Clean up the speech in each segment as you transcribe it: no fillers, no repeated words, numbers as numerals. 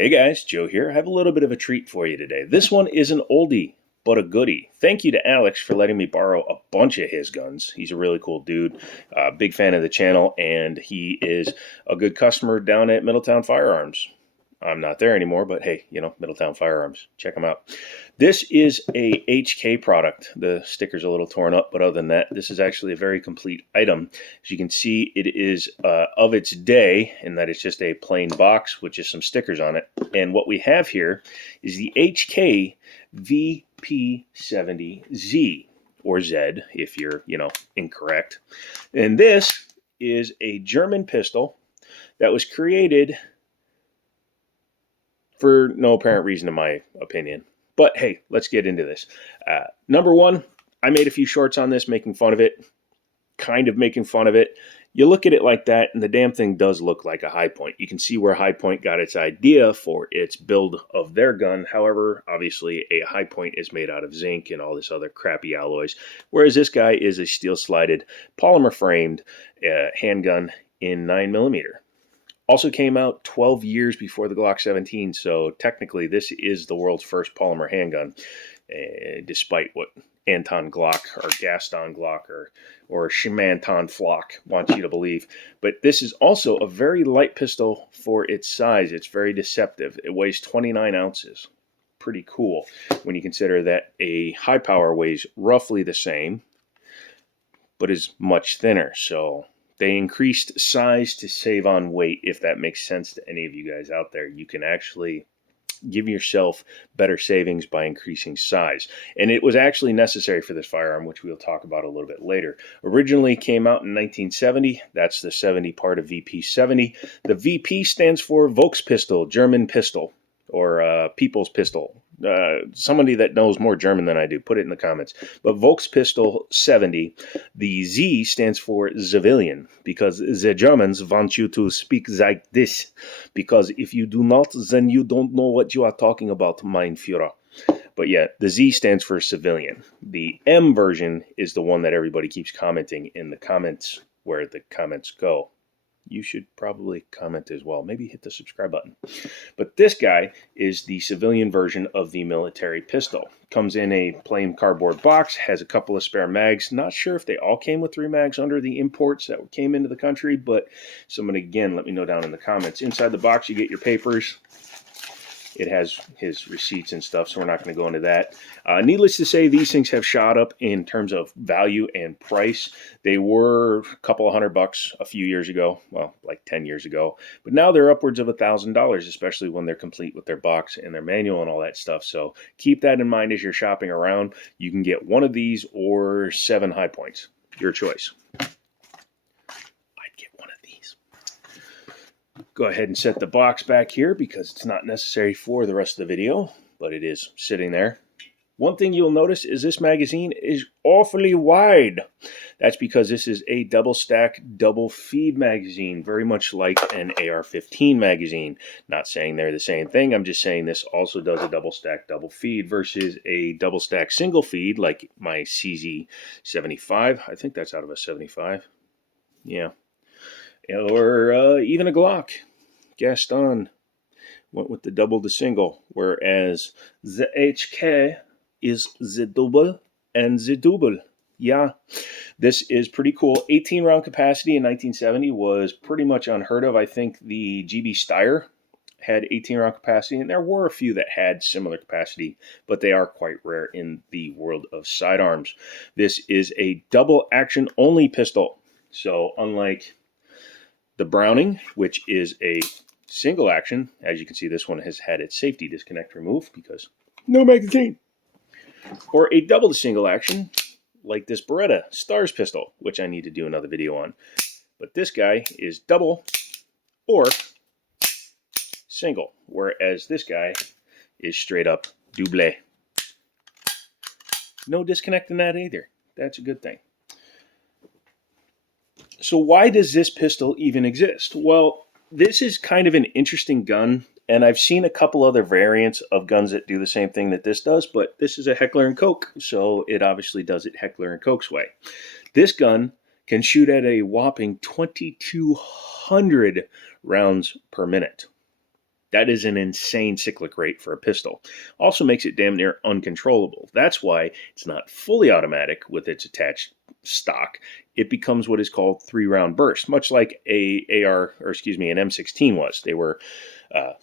Hey guys, Joe here. I have a little bit of a treat for you today. This one is an oldie, but a goodie. Thank you to Alex for letting me borrow a bunch of his guns. He's a really cool dude, big fan of the channel, and he is a good customer down at Middletown Firearms. I'm not there anymore, but hey, Middletown Firearms, check them out. This is a HK product. The sticker's a little torn up, but other than that, this is actually a very complete item. As you can see, it is of its day in that it's just a plain box with just some stickers on it. And what we have here is the HK VP70Z, or Z if you're, incorrect. And this is a German pistol that was created for no apparent reason in my opinion. But hey, let's get into this. Number one, I made a few shorts on this making fun of it, kind of making fun of it. You look at it like that, and the damn thing does look like a High Point. You can see where High Point got its idea for its build of their gun. However, obviously, a High Point is made out of zinc and all this other crappy alloys, whereas this guy is a steel-slided, polymer-framed handgun in 9mm. Also came out 12 years before the Glock 17, so technically this is the world's first polymer handgun, despite what Anton Glock or Gaston Glock or Shimanton Flock wants you to believe. But this is also a very light pistol for its size. It's very deceptive. It weighs 29 ounces. Pretty cool when you consider that a high power weighs roughly the same, but is much thinner. So they increased size to save on weight, if that makes sense to any of you guys out there. You can actually give yourself better savings by increasing size. And it was actually necessary for this firearm, which we'll talk about a little bit later. Originally came out in 1970. That's the 70 part of VP70. The VP stands for Volkspistol, German pistol, or People's Pistol. Somebody that knows more German than I do, put it in the comments. But Volkspistol 70, the Z stands for civilian, because the Germans want you to speak like this. Because if you do not, then you don't know what you are talking about, mein Führer. But yeah, the Z stands for civilian. The M version is the one that everybody keeps commenting in the comments where the comments go. You should probably comment as well. Maybe hit the subscribe button. But this guy is the civilian version of the military pistol. Comes in a plain cardboard box, has a couple of spare mags. Not sure if they all came with 3 mags under the imports that came into the country, but somebody, again, let me know down in the comments. Inside the box, you get your papers. It has his receipts and stuff, so we're not going to go into that. Needless to say, these things have shot up in terms of value and price. They were a couple of $100 a few years ago, well, like 10 years ago. But now they're upwards of $1,000, especially when they're complete with their box and their manual and all that stuff. So keep that in mind as you're shopping around. You can get one of these or 7 High Points. Your choice. Go ahead and set the box back here because it's not necessary for the rest of the video, but it is sitting there. One thing you'll notice is this magazine is awfully wide. That's because this is a double stack, double feed magazine, very much like an AR-15 magazine. Not saying they're the same thing. I'm just saying this also does a double stack, double feed versus a double stack single feed like my CZ75. I think that's out of a 75. Yeah. Or even a Glock. Gaston went with the double to single, whereas the HK is the double and the double. Yeah, this is pretty cool. 18 round capacity in 1970 was pretty much unheard of. I think the GB Steyr had 18 round capacity, and there were a few that had similar capacity, but they are quite rare in the world of sidearms. This is a double action only pistol. So unlike the Browning, which is a single action, as you can see, this one has had its safety disconnect removed because no magazine. Or a double to single action, like this Beretta Stars pistol, which I need to do another video on. But this guy is double or single, whereas this guy is straight up double. No disconnect in that either. That's a good thing. So why does this pistol even exist? Well, this is kind of an interesting gun, and I've seen a couple other variants of guns that do the same thing that this does, but this is a Heckler & Koch, so it obviously does it Heckler & Koch's way. This gun can shoot at a whopping 2,200 rounds per minute. That is an insane cyclic rate for a pistol. Also makes it damn near uncontrollable. That's why it's not fully automatic with its attached stock. It becomes what is called 3-round burst, much like an M16 was. They were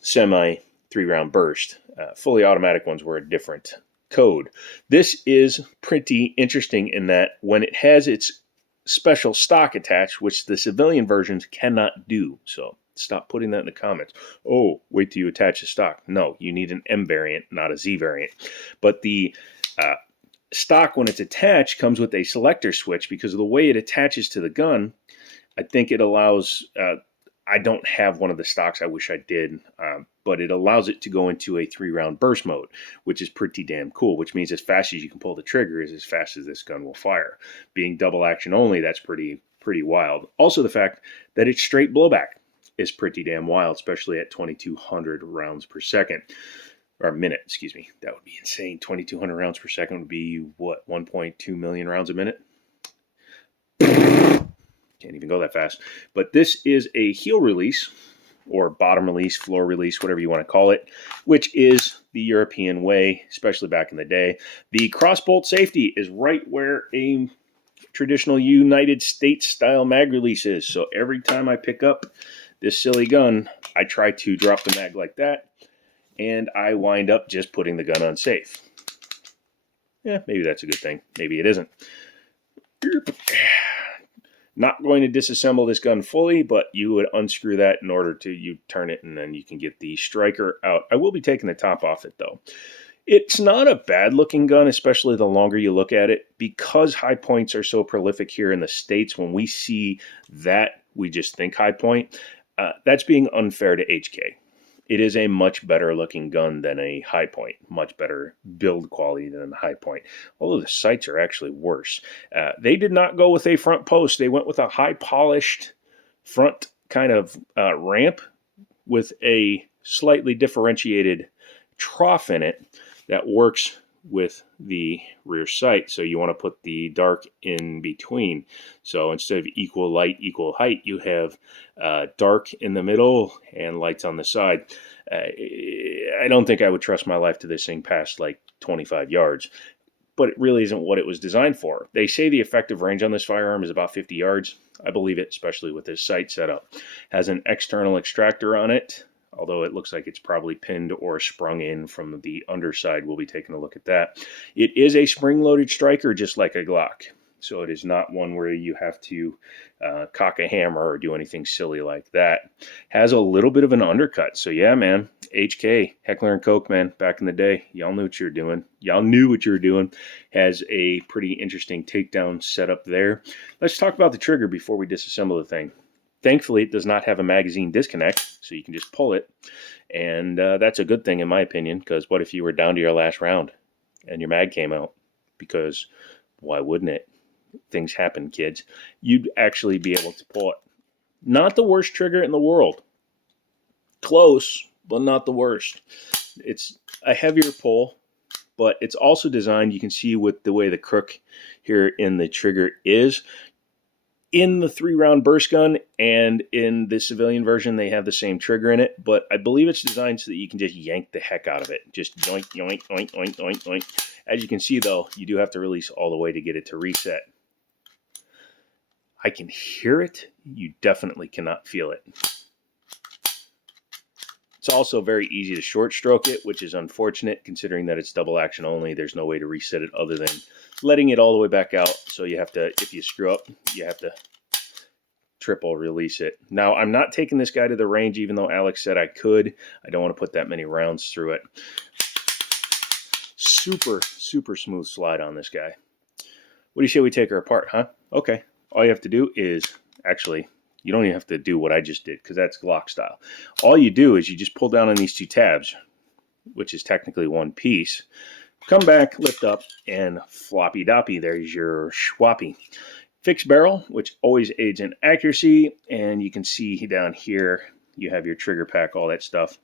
semi 3-round burst. Fully automatic ones were a different code. This is pretty interesting in that when it has its special stock attached, which the civilian versions cannot do. So stop putting that in the comments. Oh, wait till you attach a stock. No, you need an M variant, not a Z variant. But the stock, when it's attached, comes with a selector switch because of the way it attaches to the gun. I think it allows, I don't have one of the stocks, I wish I did, but it allows it to go into a 3-round burst mode, which is pretty damn cool, which means as fast as you can pull the trigger is as fast as this gun will fire. Being double action only, that's pretty wild. Also the fact that it's straight blowback is pretty damn wild, especially at 2,200 rounds per second. Or minute, excuse me. That would be insane. 2,200 rounds per second would be, what, 1.2 million rounds a minute? Can't even go that fast. But this is a heel release, or bottom release, floor release, whatever you want to call it, which is the European way, especially back in the day. The crossbolt safety is right where a traditional United States style mag release is. So every time I pick up this silly gun, I try to drop the mag like that, and I wind up just putting the gun unsafe. Yeah, maybe that's a good thing. Maybe it isn't. Not going to disassemble this gun fully, but you would unscrew that in order to you turn it, and then you can get the striker out. I will be taking the top off it, though. It's not a bad-looking gun, especially the longer you look at it. Because high points are so prolific here in the States, when we see that, we just think high point. That's being unfair to HK. It is a much better looking gun than a high point, much better build quality than a high point, although the sights are actually worse. They did not go with a front post. They went with a high polished front kind of ramp with a slightly differentiated trough in it that works with the rear sight. So you want to put the dark in between. So instead of equal light, equal height, you have dark in the middle and lights on the side. I don't think I would trust my life to this thing past like 25 yards, but it really isn't what it was designed for. They say the effective range on this firearm is about 50 yards. I believe it, especially with this sight setup. Has an external extractor on it, although it looks like it's probably pinned or sprung in from the underside. We'll be taking a look at that. It is a spring-loaded striker, just like a Glock. So it is not one where you have to cock a hammer or do anything silly like that. Has a little bit of an undercut. So yeah, man, HK, Heckler & Koch, man, back in the day, y'all knew what you were doing. Y'all knew what you were doing. Has a pretty interesting takedown setup there. Let's talk about the trigger before we disassemble the thing. Thankfully, it does not have a magazine disconnect, so you can just pull it. And that's a good thing, in my opinion, because what if you were down to your last round and your mag came out? Because why wouldn't it? Things happen, kids. You'd actually be able to pull it. Not the worst trigger in the world. Close, but not the worst. It's a heavier pull, but it's also designed, you can see with the way the crook here in the trigger is. In the 3-round burst gun and in the civilian version, they have the same trigger in it, but I believe it's designed so that you can just yank the heck out of it. Just yoink, yoink, yoink, yoink, yoink, yoink. As you can see, though, you do have to release all the way to get it to reset. I can hear it. You definitely cannot feel it. It's also very easy to short stroke it, which is unfortunate considering that it's double action only. There's no way to reset it other than letting it all the way back out. So you have to, if you screw up, you have to triple release it. Now, I'm not taking this guy to the range, even though Alex said I could. I don't want to put that many rounds through it. Super, super smooth slide on this guy. What do you say we take her apart, huh? Okay. All you have to do is, actually, you don't even have to do what I just did, because that's Glock style. All you do is you just pull down on these two tabs, which is technically one piece. Come back, lift up, and floppy doppy. There's your schwappy. Fixed barrel, which always aids in accuracy. And you can see down here, you have your trigger pack, all that stuff.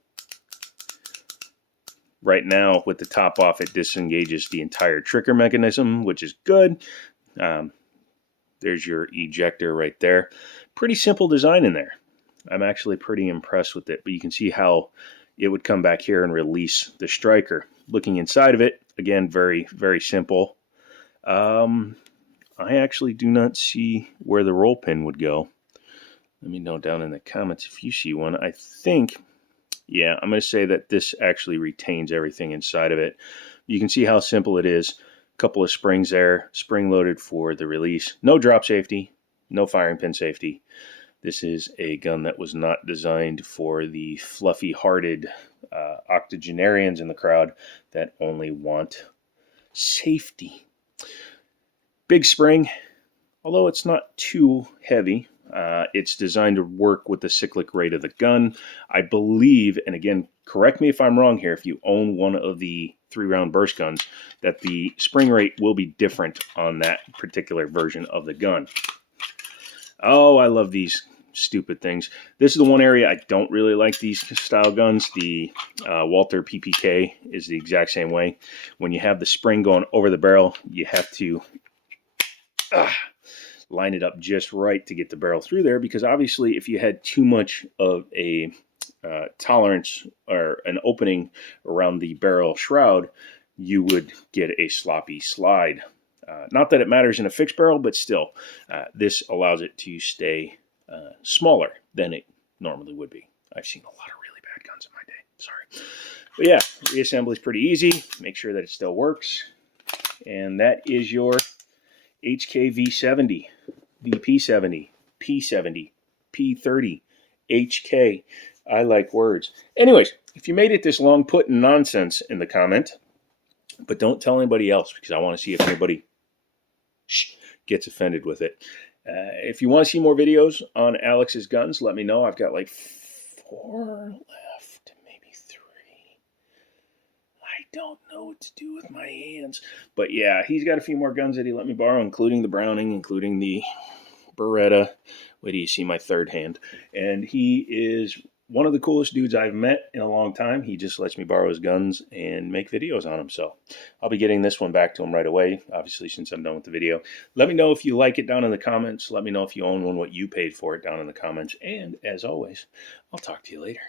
Right now, with the top off, it disengages the entire trigger mechanism, which is good. There's your ejector right there. Pretty simple design in there. I'm actually pretty impressed with it, but you can see how it would come back here and release the striker. Looking inside of it, again, very, very simple. I actually do not see where the roll pin would go. Let me know down in the comments if you see one. I think, yeah, I'm going to say that this actually retains everything inside of it. You can see how simple it is. A couple of springs there, spring loaded for the release. No drop safety, no firing pin safety. This is a gun that was not designed for the fluffy-hearted octogenarians in the crowd that only want safety. Big spring, although it's not too heavy. It's designed to work with the cyclic rate of the gun. I believe, and again, correct me if I'm wrong here, if you own one of the 3-round burst guns, that the spring rate will be different on that particular version of the gun. Oh, I love these stupid things. This is the one area I don't really like these style guns. The Walther PPK is the exact same way. When you have the spring going over the barrel, you have to line it up just right to get the barrel through there, because obviously if you had too much of a tolerance or an opening around the barrel shroud, you would get a sloppy slide. Not that it matters in a fixed barrel, but still, this allows it to stay smaller than it normally would be. I've seen a lot of really bad guns in my day, sorry. But yeah, reassembly is pretty easy. Make sure that it still works. And that is your HK V70, VP70, P70, P30, HK. I like words. Anyways, if you made it this long, put nonsense in the comment, but don't tell anybody else, because I want to see if anybody gets offended with it. If you want to see more videos on Alex's guns, let me know. I've got like 4 left, maybe 3. I don't know what to do with my hands. But yeah, he's got a few more guns that he let me borrow, including the Browning, including the Beretta. Wait till you see my third hand. And he is one of the coolest dudes I've met in a long time. He just lets me borrow his guns and make videos on them. So I'll be getting this one back to him right away, obviously, since I'm done with the video. Let me know if you like it down in the comments. Let me know if you own one, what you paid for it down in the comments. And as always, I'll talk to you later.